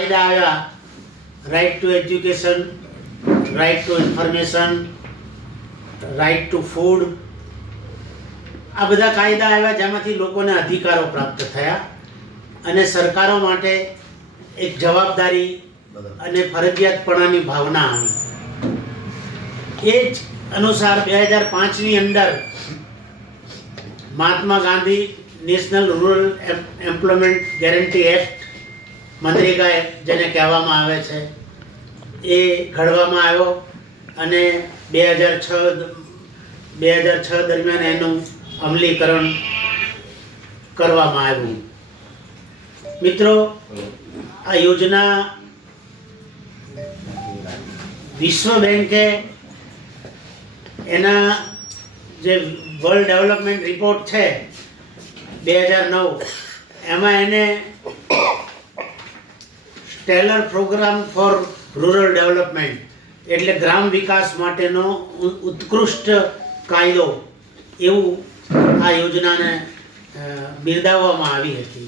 કાયદા આવ્યા, right to education, right to information, right to food, આ બધા કાયદા આવ્યા જેમાંથી લોકોને અધિકારો પ્રાપ્ત થયા અને સરકારો માટે એક જવાબદારી અને ફરજિયાતપણાની ભાવના આવી. એ જ અનુસાર 2005ની અંદર Mahatma Gandhi national rural employment guarantee act, MNREGA act જેને કહેવામાં આવે છે, એ ઘડવામાં આવ્યો અને 2006 દરમિયાન એનું અમલીકરણ કરવામાં આવ્યું. મિત્રો, આ યોજના વિશ્વ બેંકે એના જે વર્લ્ડ ડેવલપમેન્ટ રિપોર્ટ છે 2009, એમાં એને stellar programme four rural development એટલે ગ્રામ વિકાસ માટેનો ઉત્કૃષ્ટ કાયદો એવું આ યોજનાને બિરદાવવામાં આવી હતી.